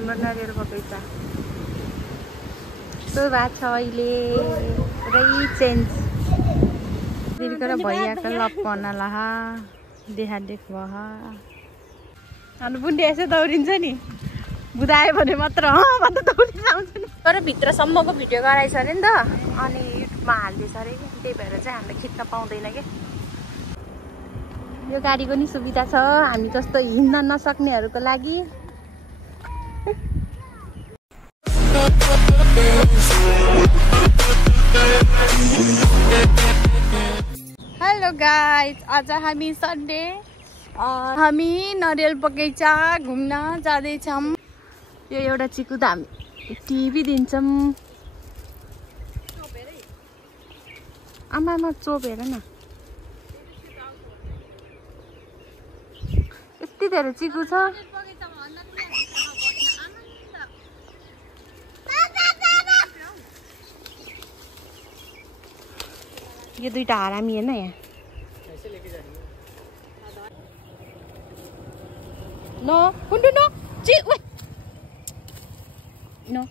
हाम्रो नारियल बगैँचा तो भएको छ अहिले पुरै चेन्ज दिलकर भैयाको लप गर्नला देखा देख भयो अनि बुन्डी यसो दौडिन्छ नि बुदायो भने मात्र भन्दा दौडिन्छ आउँछ नि तर भित्रसम्मको भिडियो गराइछ अरे नि त अनि युट्युबमा हाल्दैछ अरे त्यही भएर चाहिँ हामीले खिच्न पाउँदैन के यो गाडीको नि सुविधा छ हामी जस्तो हिँड्न नसक्नेहरूको लागि हेलो गाइज आज हामी सन्डे हामी नरियल बगैँचा घुम्न जाँदैछौँ यो एउटा चिकु त हामी टिभी दिन्छौँ आमामा चोप हेर न यति धेरै चिकु छ यो दुईटा हरामी हेर्न यहाँ नो कुन्डु नो नो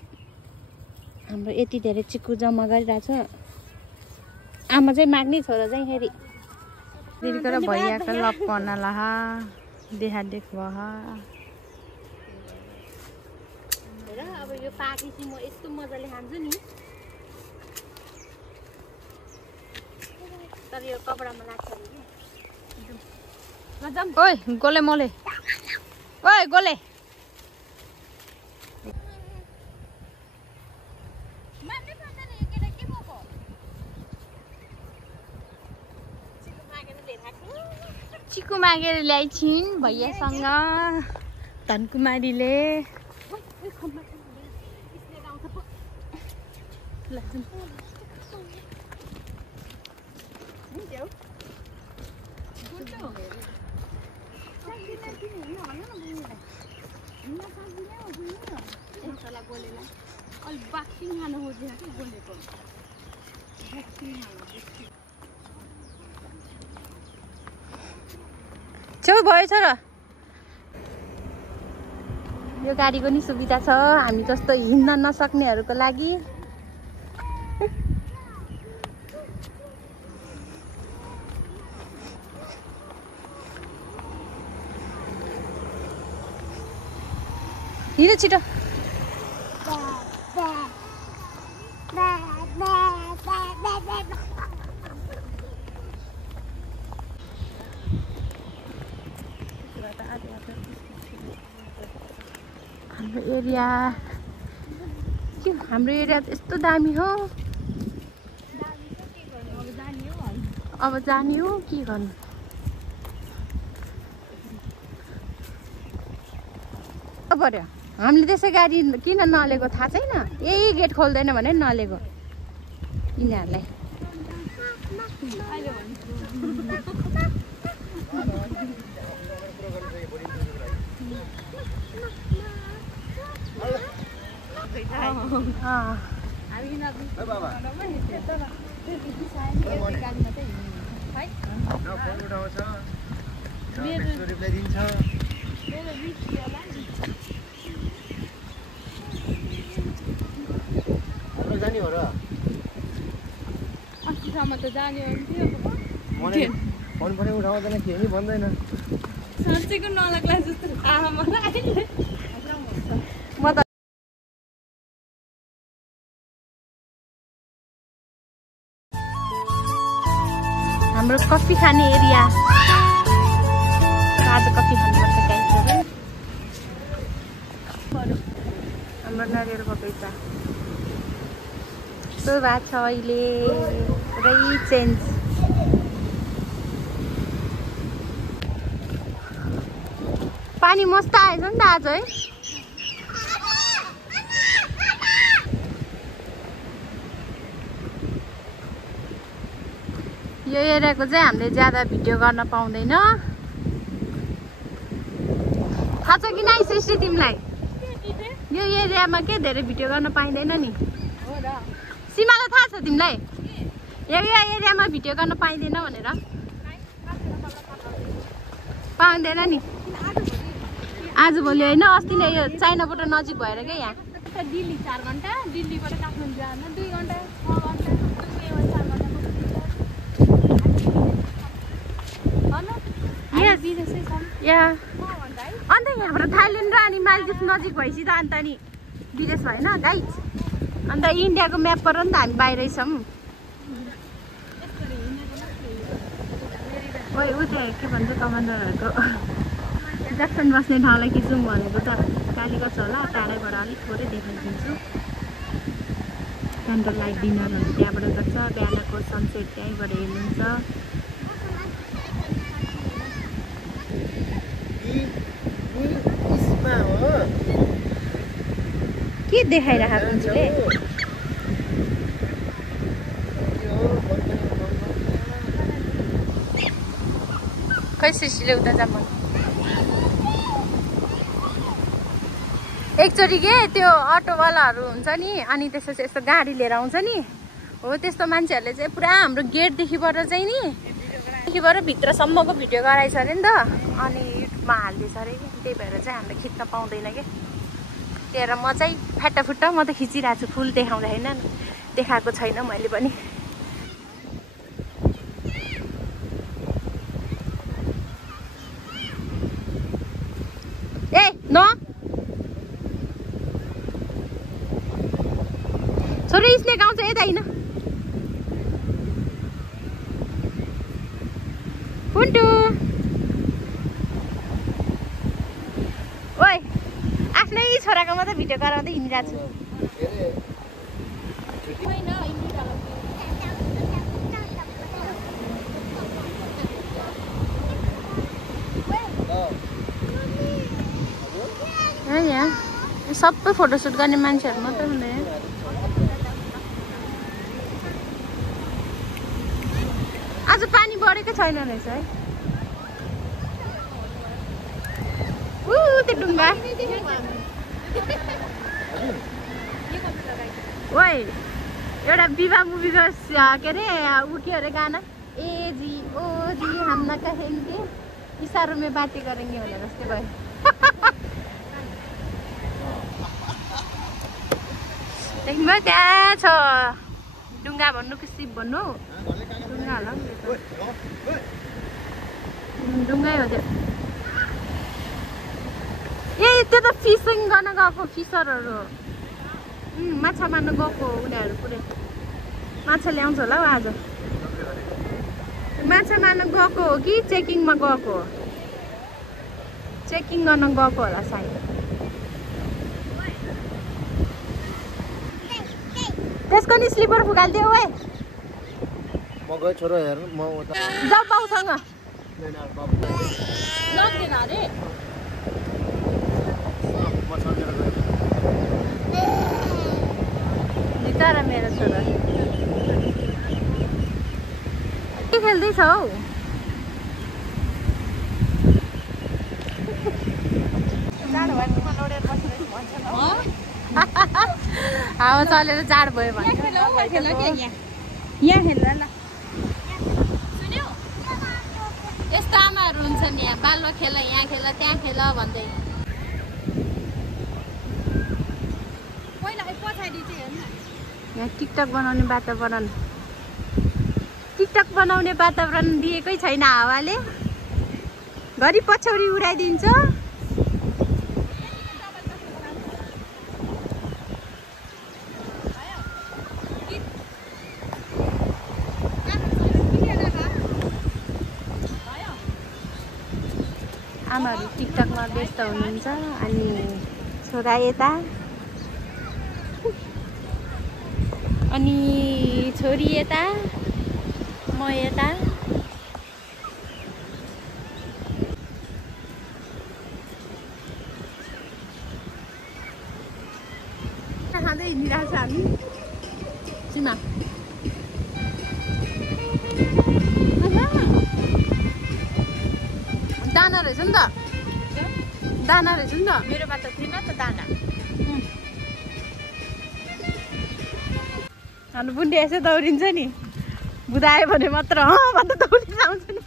हाम्रो यति धेरै चिकु जम्मा गरिरहेछ आमा चाहिँ माग्ने छोरा चाहिँ फेरि दिलकर भैयाको लप गर्नला देखा देख भयो अब यो पाकेपछि म यस्तो मजाले खान्छु नि तर यो कपडामा लाग्छ नि ओइ गोले मोले ओइ गोले चिकु मागेर ल्याइछिन् भैयासँग धनकुमारीले छेउ भएछ र यो गाडीको नि सुविधा छ हामी जस्तो हिँड्न नसक्नेहरूको लागि हिँड छिटो हाम्रो एरिया के हाम्रो एरिया त यस्तो दामी हो अब जाने हो के गर्नु पर्यो हामीले त्यसै गाडी किन नलिएको थाहा छैन यही गेट खोल्दैन भने नलिएको यिनीहरूलाई जाने हो र अस्तिसम्म त जाने हो फोन पनि उठाउँदैन के नि भन्दैन साँच्चैको नलाग्ला जस्तो आमा मलाई म त हाम्रो कफी खाने एरिया आज कफी खानुपर्छ गाइसहरु हाम्रो नारियल बगैँचा तो भएको छ अहिले पुरै चेन्ज पानी मस्त आएछ नि त आज है यो एरियाको चाहिँ हामीले ज्यादा भिडियो गर्न पाउँदैन थाहा छ कि नै सृष्टि तिमीलाई यो एरियामा के धेरै भिडियो गर्न पाइँदैन नि सीमालाई थाहा छ तिमीलाई यो एरियामा भिडियो गर्न पाइँदैन भनेर पाउँदैन नि आजभोलि होइन अस्ति नै यो चाइनाबाट नजिक भएर क्या यहाँ दिल्ली 4 घन्टा दिल्लीबाट काठमाडौँ जान 2 घन्टा 6 घन्टा 4 घन्टा अन्त यहाँबाट थाइल्यान्ड र अनि मालदिप्स नजिक भएपछि त अन्त नि विदेश भएन गाइज अन्त इन्डियाको म्यापबाट नि त हामी बाहिरै छौँ ओइ उ त्यहाँ के भन्छ कमान्डरहरूको ज्याक्सन बस्ने ठाउँलाई खिचौँ भनेको त कालीगञ्ज होला टाढैबाट अलिक थोरै देखाइदिन्छु क्यान्डल लाइट डिनरहरू त्यहाँबाट गर्छ बिहानको सनसेट त्यहीँबाट हेर्नुहुन्छ के देखाइरहेको हुन्छुले खै सिसीले उता जाम एकचोटि के त्यो अटोवालाहरू हुन्छ नि अनि त्यसपछि यस्तो गाडी लिएर आउँछ नि हो त्यस्तो मान्छेहरूले चाहिँ पुरा हाम्रो गेटदेखिबाट चाहिँ नि देखिबाट भित्रसम्मको भिडियो गराइछ अरे नि त अनि युट्युबमा हालिदिएछ अरे त्यही भएर चाहिँ हामीले खिच्न पाउँदैन क्या त्यही म चाहिँ फाटाफुट्टा म त खिचिरहेको छु फुल देखाउँदैन देखाएको छैन मैले पनि ए न छोरी स्नेक आउँछ यता होइन पुन्टु ओइ आफ्नै छोराको मात्रै भिडियो गराउँदै हिँडिरहेको छु सबै फोटोसुट गर्ने मान्छेहरू मात्रै हुँदैन आज पानी बढेकै छैन रहेछ है त्यो डुङ्गा ओइ एउटा विवाह मुभीको के अरे ऊ के अरे गाना ए जी ओ जी हम न कहेंगे इशारों में बातें करेंगे भनेर जस्तै भयो देखिनु त्यहाँ छ डुङ्गा भन्नु कि सिप भन्नु डुङ्गा होला डुङ्गै हो त्यो ए त्यो त फिसिङ गर्न गएको फिसरहरू माछा मार्न गएको उनीहरू पुरै माछा ल्याउँछ होला हौ आज माछा मार्न गएको हो कि चेकिङमा गएको हो चेकिङ गर्न गएको होला सायद त्यसको नि स्लिपर फुकाल्दियो ओए म गए छोरो हेर्नु म उता जाऊ बाउसँग लग्दैन अरे बिचारा मेरो छोरा के खेल्दैछ हौ हावा चलेर जाड भयो भने यहाँ खेल्दा ल यस्तो आमाहरू हुन्छन् यहाँ बालुवा खेल यहाँ खेल त्यहाँ खेल भन्दै यहाँ टिकटक बनाउने वातावरण दिएकै छैन हावाले घरि पछौडी उडाइदिन्छ आमाहरू टिकटकमा व्यस्त हुनुहुन्छ अनि छोरा यता अनि छोरी यता म यता खाँदै हिँडिरहेको छ हामी सीमा दाना रहेछ नि त दाना रहेछ नि त मेरोमा त थिएन त दाना हाम्रो बुन्डी यसो दौडिन्छ नि बुदायो भने मात्र भन्दा दौडिन्छ आउँछ नि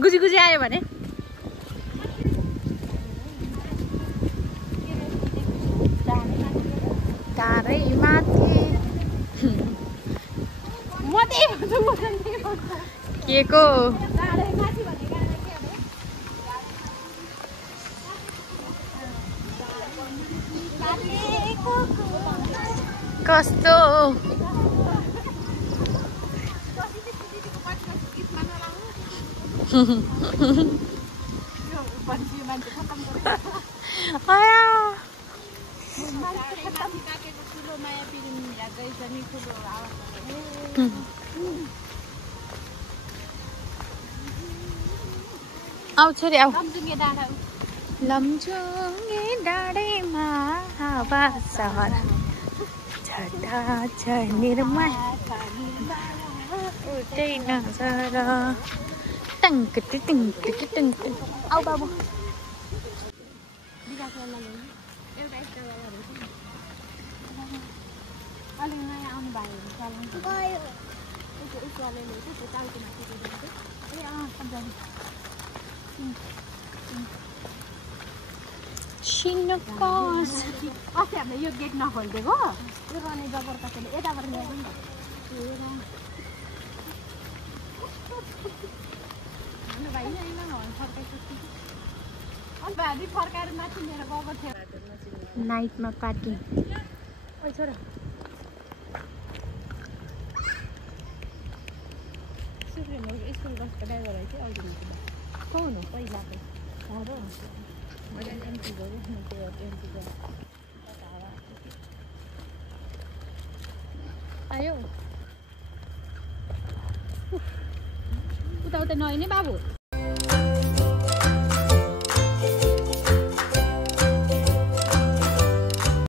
गुजी गुजी आयो भने के को कस्तो आऊ छोरी आऊ लमजुङे डाँडैमा हावा सहर छटा छ निर्मल उठै नजर टङ्कटी टङ्कटी टङ्कटी आऊ बाबु सिनकस अस्ति हामीले यो गेट नखोलिदिएको यो गर्ने जबरजस्तीले यताबाट ल्याएको नि त भाइ भाइ फर्काएर माथि लिएर गएको थियो नाइटमा पार्टी ओइ छोरा सुप्रिमहरूको स्कुल बसको ड्राइभर है चाहिँ अघि को हुनु पहिलाको आयो उता उता नहिने बाबु